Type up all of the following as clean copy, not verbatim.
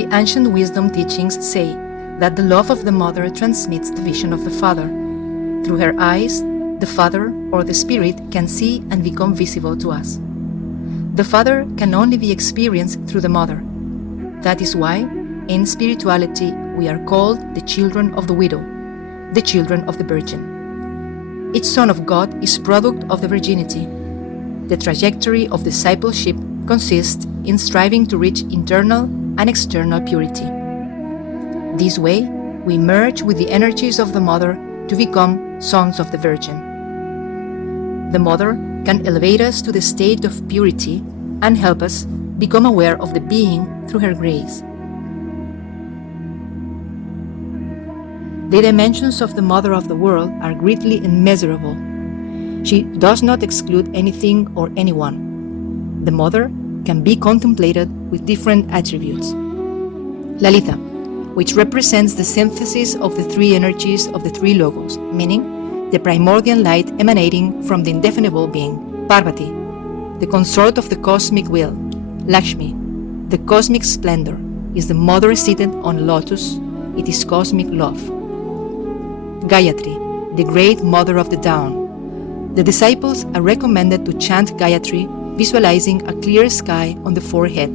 The ancient wisdom teachings say that the love of the mother transmits the vision of the father. Through her eyes, the father or the spirit can see and become visible to us. The father can only be experienced through the mother. That is why, in spirituality, we are called the children of the widow, the children of the virgin. Each son of God is product of the virginity. The trajectory of discipleship consists in striving to reach internal and external purity. This way, we merge with the energies of the mother to become sons of the Virgin. The mother can elevate us to the state of purity and help us become aware of the being through her grace. The dimensions of the Mother of the world are greatly immeasurable. She does not exclude anything or anyone. The Mother can be contemplated with different attributes. Lalitha, which represents the synthesis of the three energies of the three logos, meaning the primordial light emanating from the indefinable being. Parvati, the consort of the cosmic will. Lakshmi, the cosmic splendor, is the mother seated on lotus. It is cosmic love. Gayatri, the great mother of the dawn. The disciples are recommended to chant Gayatri, visualizing a clear sky on the forehead.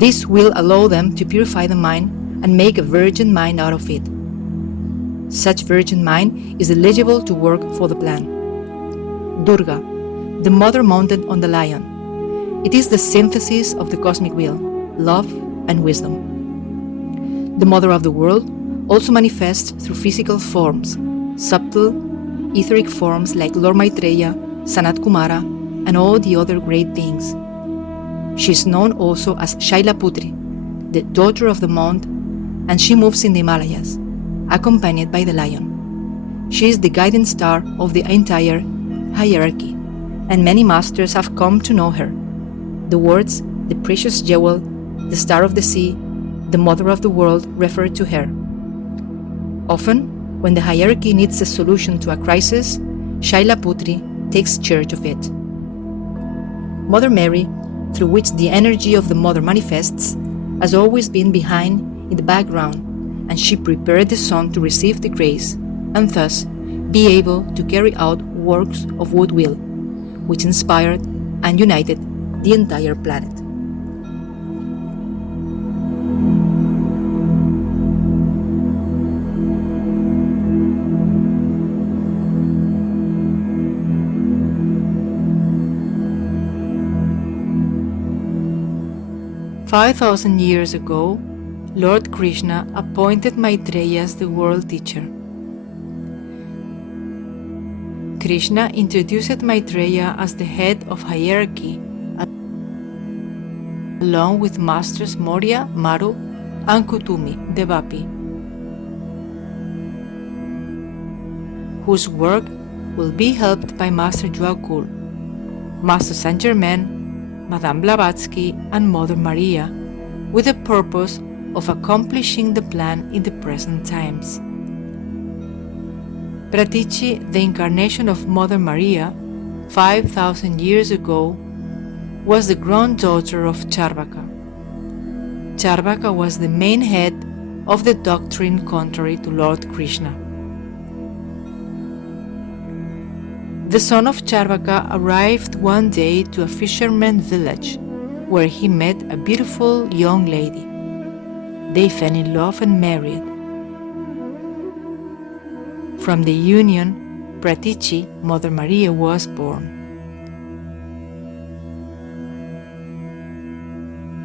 This will allow them to purify the mind and make a virgin mind out of it. Such virgin mind is eligible to work for the plan. Durga, the mother mounted on the lion. It is the synthesis of the cosmic will, love, and wisdom. The mother of the world also manifests through physical forms, subtle, etheric forms like Lord Maitreya, Sanat Kumara, and all the other great beings. She is known also as Shailaputri, the daughter of the mount, and she moves in the Himalayas, accompanied by the lion. She is the guiding star of the entire hierarchy, and many masters have come to know her. The words, the precious jewel, the star of the sea, the mother of the world refer to her. Often, when the hierarchy needs a solution to a crisis, Shailaputri takes charge of it. Mother Mary, through which the energy of the mother manifests, has always been behind in the background, and she prepared the son to receive the grace and thus be able to carry out works of goodwill, which inspired and united the entire planet. "5,000 years ago, Lord Krishna appointed Maitreya as the world teacher. Krishna introduced Maitreya as the head of hierarchy, along with Masters Maurya, Maru, and Kutumi, Devapi, whose work will be helped by Master Joakul, Master Saint Germain, Madame Blavatsky, and Mother Maria, with the purpose of accomplishing the plan in the present times. Pratichi, the incarnation of Mother Maria, 5,000 years ago, was the granddaughter of Charvaka. Charvaka was the main head of the doctrine contrary to Lord Krishna. The son of Charvaka arrived one day to a fisherman's village, where he met a beautiful young lady. They fell in love and married. From the union, Pratichi, Mother Maria, was born.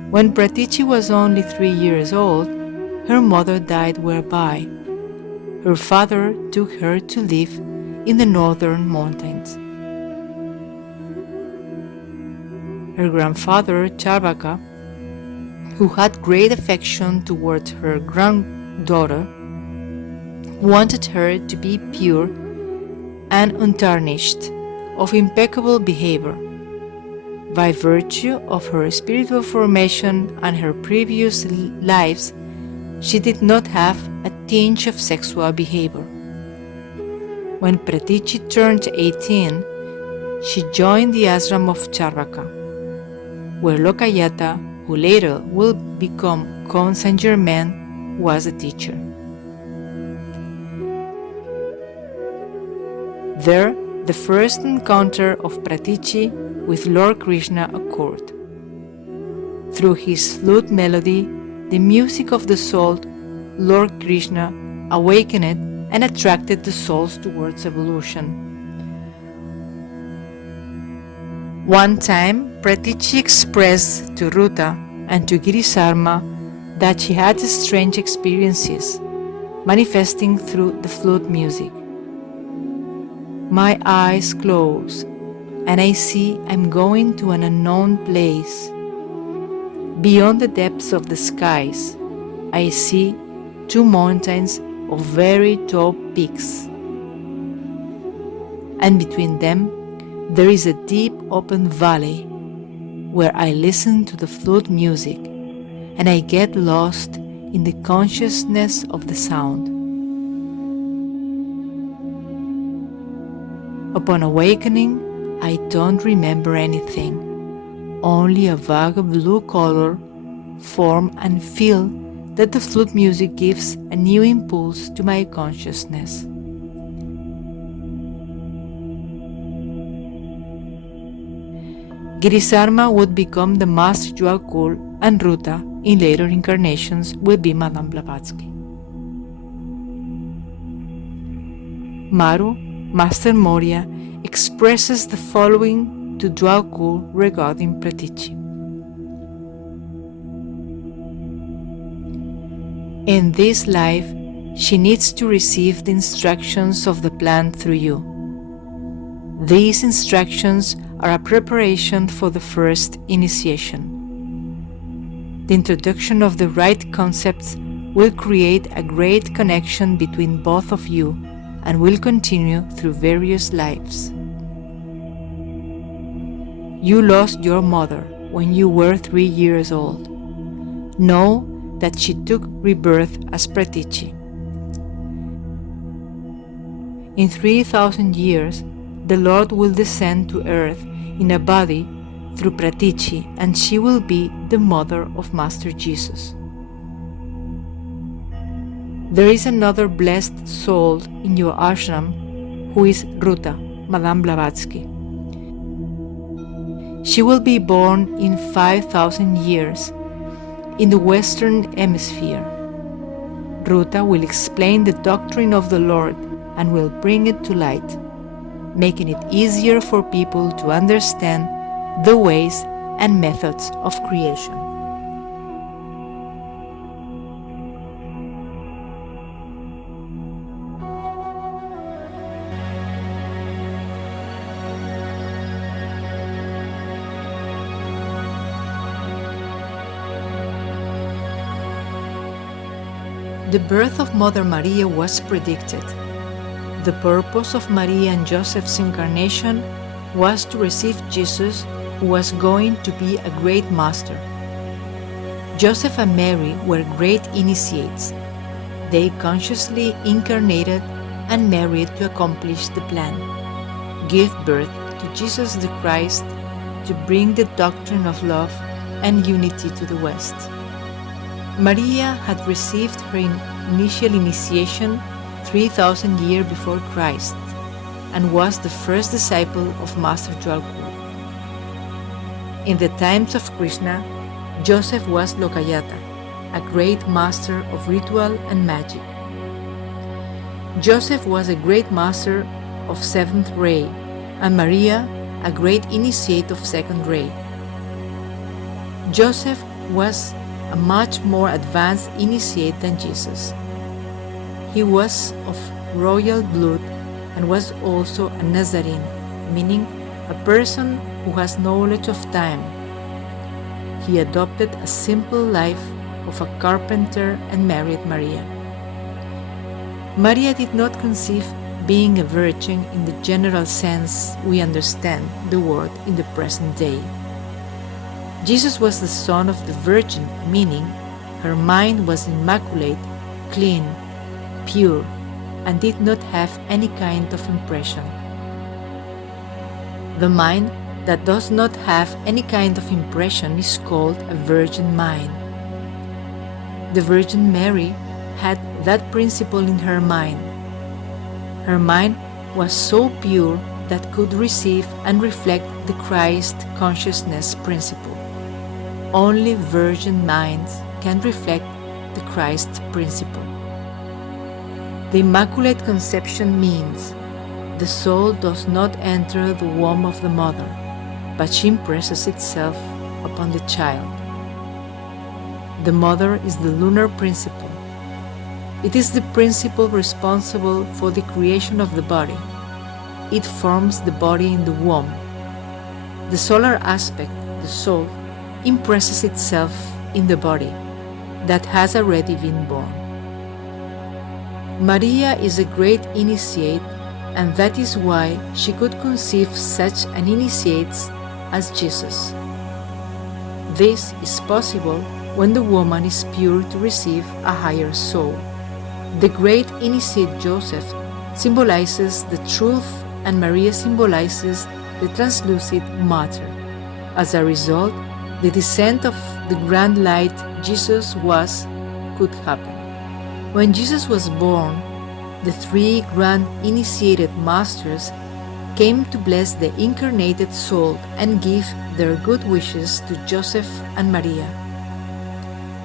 When Pratichi was only 3 years old, her mother died, whereby her father took her to live in the northern mountains. Her grandfather, Charvaka, who had great affection towards her granddaughter, wanted her to be pure and untarnished, of impeccable behavior. By virtue of her spiritual formation and her previous lives, she did not have a tinge of sexual behavior. When Pratichi turned 18, she joined the ashram of Charvaka, where Lokayata, who later will become Count Saint-Germain, was a teacher. There, the first encounter of Pratichi with Lord Krishna occurred. Through his flute melody, the music of the soul, Lord Krishna awakened and attracted the souls towards evolution. One time, Pratichi expressed to Ruta and to Girisarma that she had strange experiences, manifesting through the flute music. My eyes close, and I see I'm going to an unknown place. Beyond the depths of the skies, I see two mountains of very tall peaks. And between them, there is a deep open valley where I listen to the flute music and I get lost in the consciousness of the sound. Upon awakening, I don't remember anything, only a vague blue color, form and feel that the flute music gives a new impulse to my consciousness. Girisarma would become the Master Juakul, and Ruta, in later incarnations, will be Madame Blavatsky. Maru, Master Moria, expresses the following to Juakul regarding Pratichi. In this life, she needs to receive the instructions of the plant through you. These instructions are a preparation for the first initiation. The introduction of the right concepts will create a great connection between both of you and will continue through various lives. You lost your mother when you were 3 years old. Know that she took rebirth as Pratichi. In 3,000 years, the Lord will descend to earth in a body through Pratichi, and she will be the mother of Master Jesus. There is another blessed soul in your ashram who is Ruta, Madame Blavatsky. She will be born in 5,000 years in the Western Hemisphere. Ruta will explain the doctrine of the Lord and will bring it to light, making it easier for people to understand the ways and methods of creation. The birth of Mother Maria was predicted. The purpose of Maria and Joseph's incarnation was to receive Jesus, who was going to be a great master. Joseph and Mary were great initiates. They consciously incarnated and married to accomplish the plan, give birth to Jesus the Christ, to bring the doctrine of love and unity to the West. Maria had received her initial initiation 3,000 years before Christ and was the first disciple of Master Juakul. In the times of Krishna, Joseph was Lokayata, a great master of ritual and magic. Joseph was a great master of seventh ray, and Maria a great initiate of second ray. Joseph was a much more advanced initiate than Jesus. He was of royal blood and was also a Nazarene, meaning a person who has knowledge of time. He adopted a simple life of a carpenter and married Maria. Maria did not conceive being a virgin in the general sense we understand the word in the present day. Jesus was the son of the Virgin, meaning her mind was immaculate, clean, pure, and did not have any kind of impression. The mind that does not have any kind of impression is called a virgin mind. The Virgin Mary had that principle in her mind. Her mind was so pure that could receive and reflect the Christ consciousness principle. Only virgin minds can reflect the Christ principle. The Immaculate Conception means the soul does not enter the womb of the mother, but she impresses itself upon the child. The mother is the lunar principle. It is the principle responsible for the creation of the body. It forms the body in the womb. The solar aspect, the soul, impresses itself in the body that has already been born. Maria is a great initiate, and that is why she could conceive such an initiate as Jesus. This is possible when the woman is pure to receive a higher soul. The great initiate Joseph symbolizes the truth, and Maria symbolizes the translucid matter. As a result, the descent of the grand light Jesus could happen. When Jesus was born, the three grand initiated masters came to bless the incarnated soul and give their good wishes to Joseph and Maria.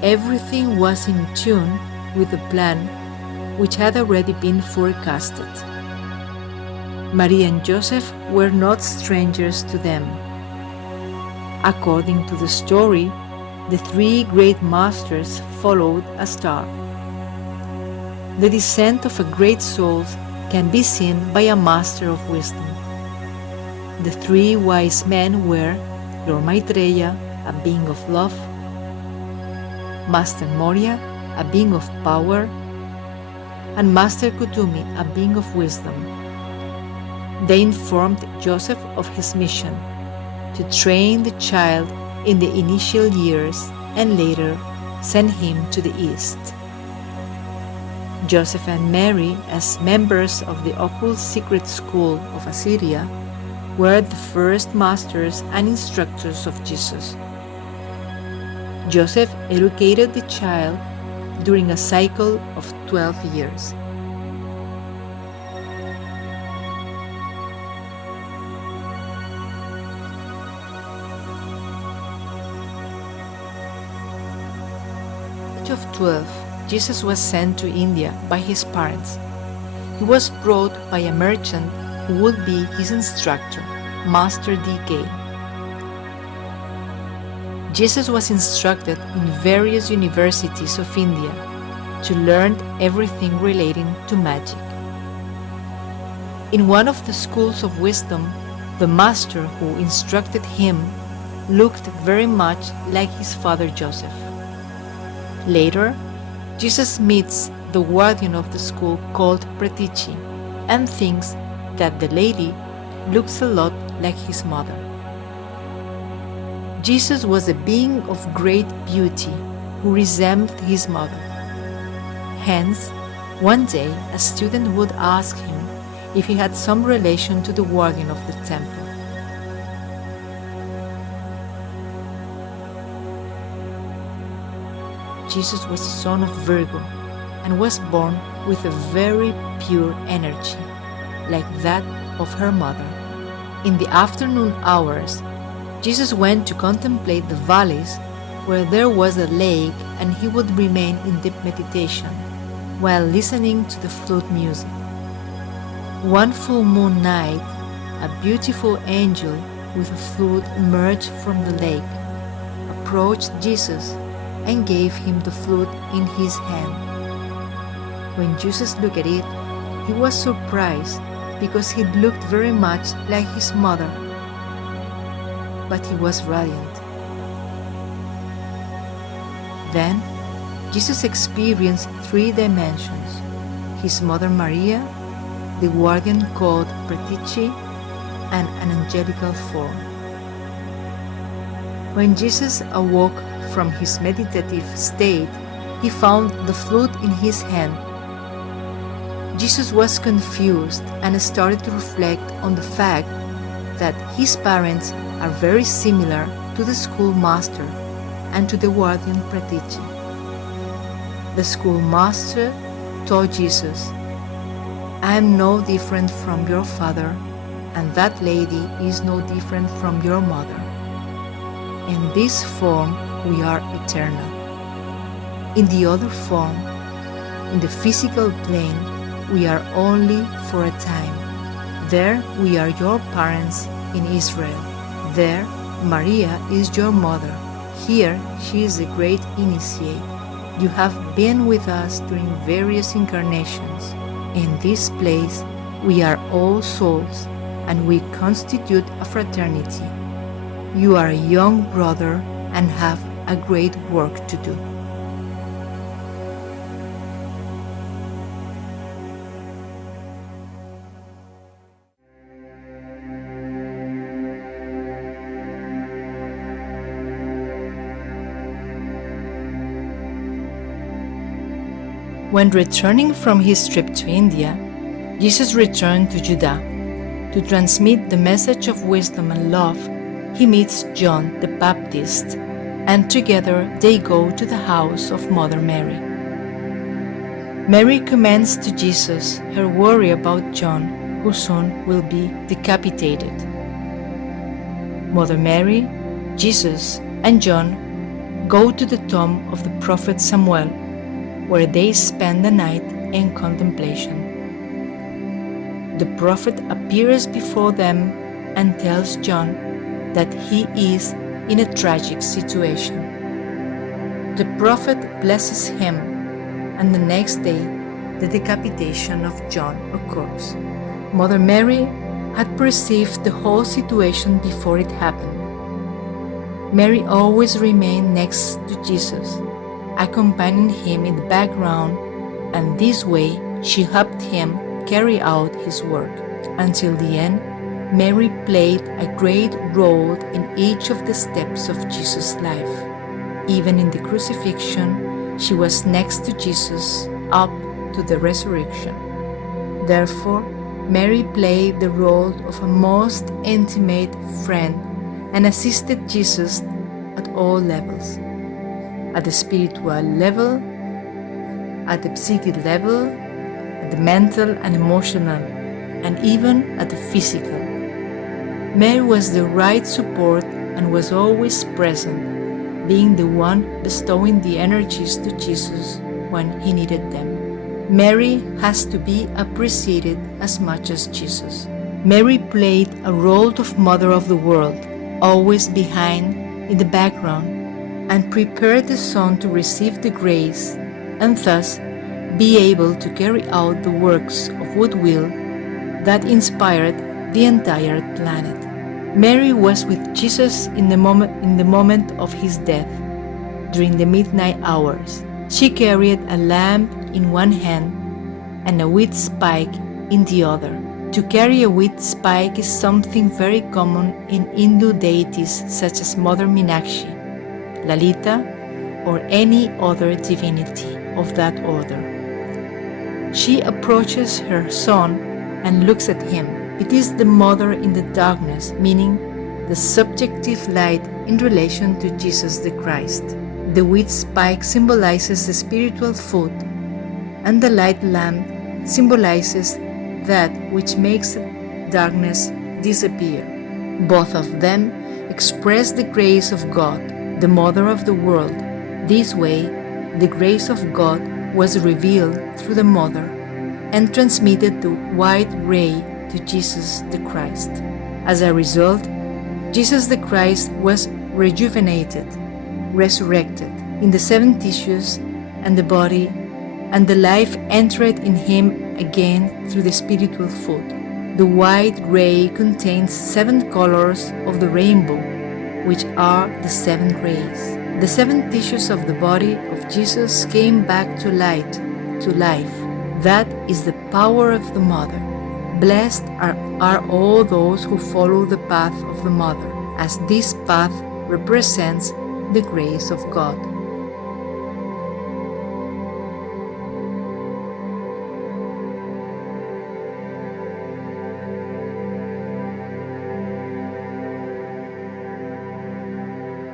Everything was in tune with the plan which had already been forecasted. Maria and Joseph were not strangers to them. According to the story, the three great masters followed a star. The descent of a great soul can be seen by a master of wisdom. The three wise men were Lord Maitreya, a being of love, Master Moria, a being of power, and Master Kutumi, a being of wisdom. They informed Joseph of his mission to train the child in the initial years and later send him to the East. Joseph and Mary, as members of the occult secret school of Assyria, were the first masters and instructors of Jesus. Joseph educated the child during a cycle of 12 years. At the age of 12, Jesus was sent to India by his parents. He was brought by a merchant who would be his instructor, Master D.K. Jesus was instructed in various universities of India to learn everything relating to magic. In one of the schools of wisdom, the master who instructed him looked very much like his father Joseph. Later, Jesus meets the guardian of the school called Pratichi and thinks that the lady looks a lot like his mother. Jesus was a being of great beauty who resembled his mother. Hence, one day a student would ask him if he had some relation to the guardian of the temple. Jesus was the son of Virgo and was born with a very pure energy, like that of her mother. In the afternoon hours, Jesus went to contemplate the valleys where there was a lake, and he would remain in deep meditation while listening to the flute music. One full moon night, a beautiful angel with a flute emerged from the lake, approached Jesus, and gave him the flute in his hand. When Jesus looked at it, he was surprised because he looked very much like his mother, but he was radiant. Then, Jesus experienced three dimensions: his mother Maria, the guardian called Pratichi, and an angelical form. When Jesus awoke from his meditative state, he found the flute in his hand. Jesus was confused and started to reflect on the fact that his parents are very similar to the schoolmaster and to the warden pratici. The schoolmaster told Jesus, "I am no different from your father, and that lady is no different from your mother. In this form we are eternal. In the other form, in the physical plane, we are only for a time. There we are your parents in Israel. There Maria is your mother. Here she is a great initiate. You have been with us during various incarnations. In this place we are all souls, and we constitute a fraternity. You are a young brother and have a great work to do." When returning from his trip to India, Jesus returned to Judah. To transmit the message of wisdom and love, he meets John the Baptist, and together they go to the house of Mother Mary. Mary comments to Jesus her worry about John, who soon will be decapitated. Mother Mary, Jesus, and John go to the tomb of the prophet Samuel, where they spend the night in contemplation. The prophet appears before them and tells John that he is in a tragic situation. The prophet blesses him, and the next day the decapitation of John occurs. Mother Mary had perceived the whole situation before it happened. Mary always remained next to Jesus, accompanying him in the background, and this way she helped him carry out his work. Until the end, Mary played a great role in each of the steps of Jesus' life. Even in the crucifixion, she was next to Jesus up to the resurrection. Therefore, Mary played the role of a most intimate friend and assisted Jesus at all levels. At the spiritual level, at the psychic level, at the mental and emotional, and even at the physical. Mary was the right support and was always present, being the one bestowing the energies to Jesus when he needed them. Mary has to be appreciated as much as Jesus. Mary played a role of Mother of the World, always behind in the background, and prepared the Son to receive the grace and thus be able to carry out the works of goodwill that inspired the entire planet. Mary was with Jesus in the moment of his death, during the midnight hours. She carried a lamp in one hand and a wheat spike in the other. To carry a wheat spike is something very common in Hindu deities such as Mother Meenakshi, Lalita, or any other divinity of that order. She approaches her son and looks at him. It is the mother in the darkness, meaning the subjective light in relation to Jesus the Christ. The wheat spike symbolizes the spiritual food, and the light lamp symbolizes that which makes darkness disappear. Both of them express the grace of God, the Mother of the world. This way, the grace of God was revealed through the Mother and transmitted the white ray to Jesus the Christ. As a result, Jesus the Christ was rejuvenated, resurrected in the seven tissues and the body, and the life entered in him again through the spiritual food. The white ray contains 7 colors of the rainbow, which are the 7 rays. The 7 tissues of the body of Jesus came back to light, to life. That is the power of the Mother. Blessed are all those who follow the path of the Mother, as this path represents the grace of God.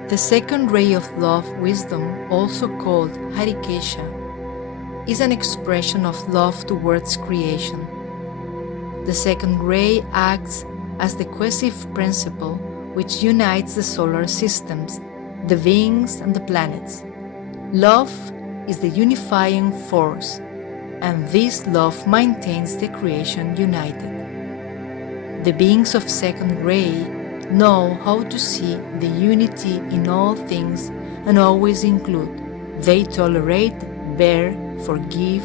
The second ray of love, wisdom, also called Harikesha, is an expression of love towards creation. The second ray acts as the cohesive principle which unites the solar systems, the beings and the planets. Love is the unifying force, and this love maintains the creation united. The beings of second ray know how to see the unity in all things and always include. They tolerate, bear, forgive,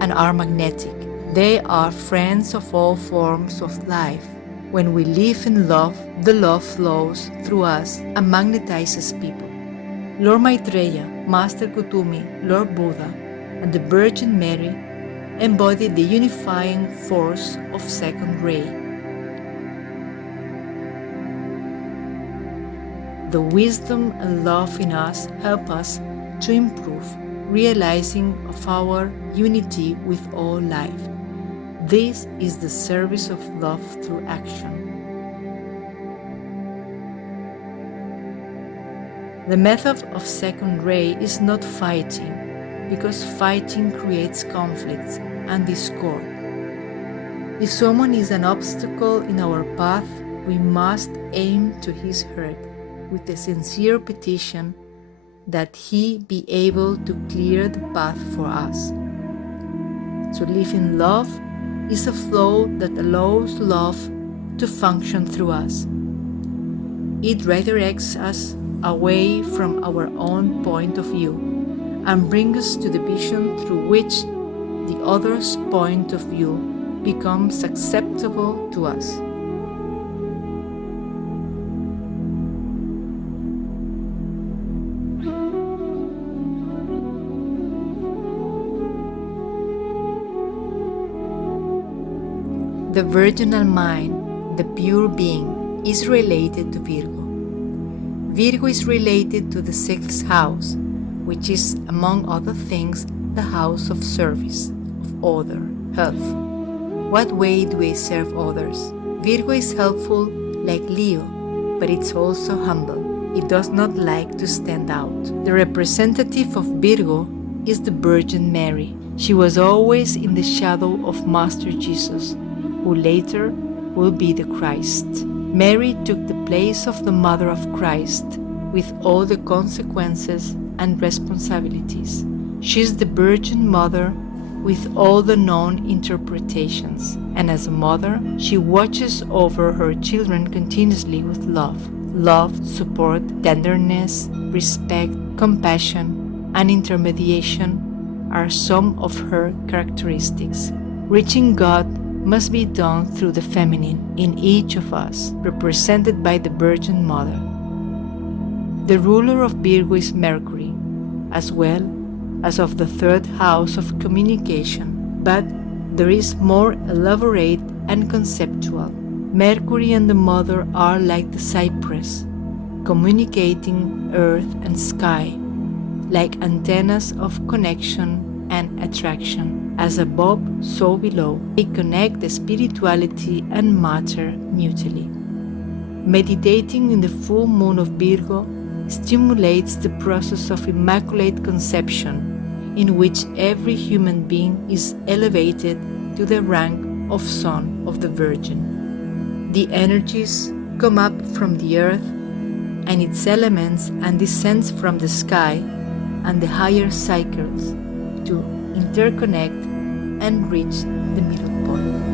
and are magnetic. They are friends of all forms of life. When we live in love, the love flows through us and magnetizes people. Lord Maitreya, Master Kutumi, Lord Buddha, and the Virgin Mary embody the unifying force of second ray. The wisdom and love in us help us to improve, realizing of our unity with all life. This is the service of love through action. The method of second ray is not fighting, because fighting creates conflicts and discord. If someone is an obstacle in our path, we must aim to his heart with a sincere petition that he be able to clear the path for us. To live in love is a flow that allows love to function through us. It redirects us away from our own point of view and brings us to the vision through which the other's point of view becomes acceptable to us. The Virginal Mind, the pure being, is related to Virgo. Virgo is related to the 6th house, which is, among other things, the house of service, of order, health. What way do we serve others? Virgo is helpful like Leo, but it's also humble. It does not like to stand out. The representative of Virgo is the Virgin Mary. She was always in the shadow of Master Jesus, who later will be the Christ. Mary took the place of the Mother of Christ with all the consequences and responsibilities. She is the Virgin Mother with all the known interpretations, and as a mother, she watches over her children continuously with love. Love, support, tenderness, respect, compassion, and intermediation are some of her characteristics. Reaching God must be done through the feminine in each of us, represented by the Virgin Mother. The ruler of Virgo is Mercury, as well as of the 3rd house of communication, but there is more elaborate and conceptual. Mercury and the Mother are like the cypress, communicating earth and sky, like antennas of connection and attraction. As above, so below, they connect the spirituality and matter mutually. Meditating in the full moon of Virgo stimulates the process of immaculate conception, in which every human being is elevated to the rank of Son of the Virgin. The energies come up from the earth and its elements and descends from the sky and the higher cycles to interconnect and reach the middle point.